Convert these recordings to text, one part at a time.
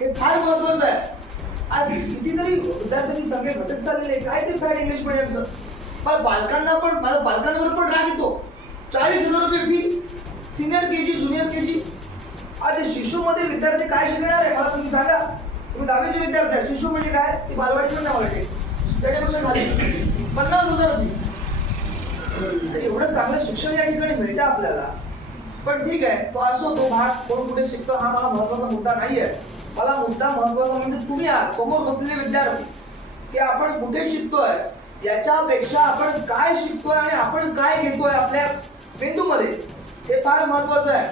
हे फार महत्वाचं आहे. आज कितीतरी विद्यार्थ्यांनी सगळे घटक चाललेले काय ते फॅड इंग्लिश मिडियमचं पण बालकांना पण माझ्या बालकांवर पण राग येतो. चाळीस हजार रुपये fee senior K G junior K G आज शिशूमध्ये विद्यार्थी काय शिकणार आहे? मला तुम्ही सांगा. तुम्ही दहावीचे विद्यार्थी आहे शिशू म्हणजे काय? ते बालवाडी पण नाही मला त्याच्यापेक्षा खाली. पन्नास हजार फी एवढं चांगलं शिक्षण या ठिकाणी मिळतं आपल्याला. पण ठीक आहे. तो असो तो भाग कोण कुठे शिकतो हा मला महत्त्वाचा मुद्दा नाही आहे मला मुद्दा महत्त्वाचा म्हणजे तुम्ही समोर बसलेले विद्यार्थी की आपण कुठे शिकतोय याच्यापेक्षा आपण काय शिकतोय आणि आपण काय घेतोय आपल्या मेंदूमध्ये हे फार महत्वाचं आहे.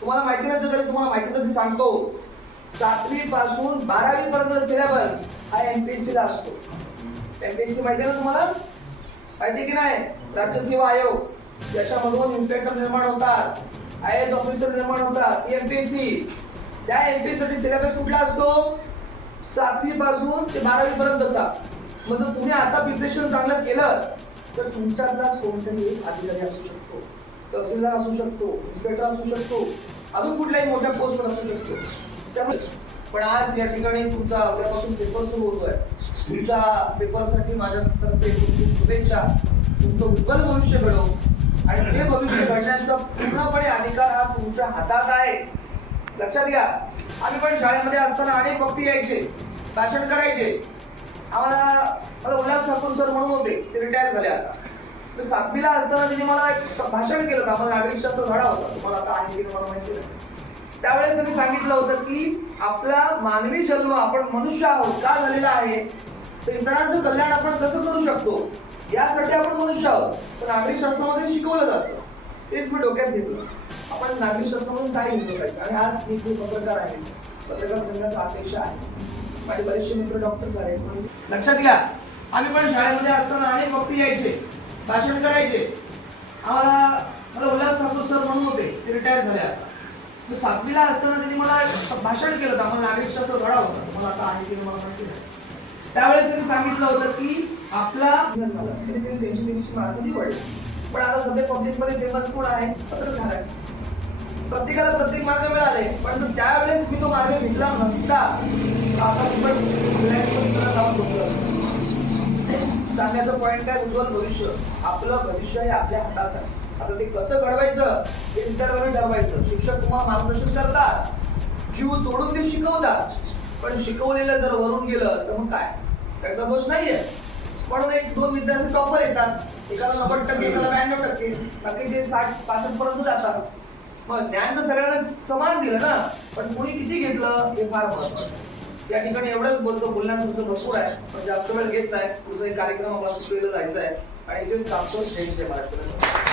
तुम्हाला माहिती नसेल तरी तुम्हाला माहितीसाठी सांगतो सातवी पासून बारावी पर्यंत सिलेबस हा एमपीएससी ला असतो. एमपीएससी माहिती आहे ना तुम्हाला? माहिती आहे की नाही? राज्य सेवा आयोग ज्याच्यामधून इन्स्पेक्टर निर्माण होतात आय एस ऑफिसर निर्माण होतात एमपीएससी त्या एमपीएससी साठी सिलेबस कुठला असतो? सातवी पासून ते बारावी पर्यंतचा. मग तुम्ही आता प्रिपरेशन चांगलं केलं तर तुमच्यातलाच कोणतरी एक अधिकारी असू शकतो तहसीलदार असू शकतो इन्स्पेक्टर असू शकतो अजून कुठल्याही मोठ्या पोस्टवर असू शकतो. त्यामुळे पण आज या ठिकाणी तुमचा उद्यापासून पेपर सुरू होतोय. तुमच्या पेपरसाठी माझ्यातर्फे खूप शुभेच्छा. तुमचं उज्ज्वल भविष्य घडव आणि ते भविष्य घडण्याचा पूर्णपणे अधिकार हा तुमच्या हातात आहे. लक्षात घ्या. आम्ही पण शाळेमध्ये असताना अनेक वक्ती यायचे भाषण करायचे. आम्हाला मला उल्हास ठाकूर सर म्हणून होते ते रिटायर झाले आता. मी सातवीला असताना तिने मला एक भाषण केलं होतं आम्हाला नागरिकशास्त्र धडा होता. तुम्हाला आता आहे की मला माहिती नाही. त्यावेळेस त्यांनी सांगितलं होतं की आपला मानवी जन्म आपण मनुष्य आहोत का झालेला आहे? तर इतरांचं कल्याण आपण कसं करू शकतो? यासाठी आपण मनुष्य आहोत. तर नागरिक शास्त्रामध्ये शिकवलं जातं. तेच मी डोक्यात घेतलं. आपण नागरिक शास्त्रामधून काय घेतलं पाहिजे आणि आज मी पत्रकार आहे. पत्रकार संघाचा अपेक्षा आहे. माझे बरेचसे मित्र डॉक्टर झाले पण लक्षात घ्या आम्ही पण शाळेमध्ये असताना अनेक वक्ती यायचे भाषण करायचे. आम्हाला मला उल्हास ठाकूर सर म्हणून होते ते रिटायर झाले आता. मी सातवीला असताना त्यांनी मला भाषण केलं होतं. आम्हाला नागरिकशास्त्र धडा होता. मला आता आहे की मला माहिती नाही. त्यावेळेस त्यांनी सांगितलं होतं की आपला त्यांनी त्यांची त्यांची मार्क नाही पण आता सध्या पब्लिकमध्ये फेमस कोण आहे? पत्रकार आहे. प्रत्येकाला प्रत्येक मार्ग मिळाले पण जर त्यावेळेस मी तो मार्ग घेतला नसता. आता पण सांगण्याचा पॉईंट काय? उज्ज्वल भविष्य. आपलं भविष्य हे आपल्या हातात आहे. आता ते कसं घडवायचं? ते विद्यार्थ्यांनी ठरवायचं. शिक्षक तुम्हाला मार्गदर्शन करतात. जीव तोडून ते शिकवतात. पण शिकवलेलं जर वरून गेलं तर मग काय? त्याचा दोष नाहीये. म्हणून एक दोन विद्यार्थी टॉपर येतात. एकाला नव्वद टक्के एकाला ब्याण्णव टक्के. बाकीचे साठ पासष्ट पर्यंत जातात. मग ज्ञान तर सगळ्यांना समान दिलं ना. पण कोणी किती घेतलं हे फार महत्वाचं. आहे. या ठिकाणी एवढंच बोलतो बोलण्यासारखं भरपूर आहे. पण जास्त वेळ घेत नाही. पुढचा एक कार्यक्रम आम्हाला सुटलेला जायचा आहे आणि इथेच थांबतो. जय जय महाराष्ट्र.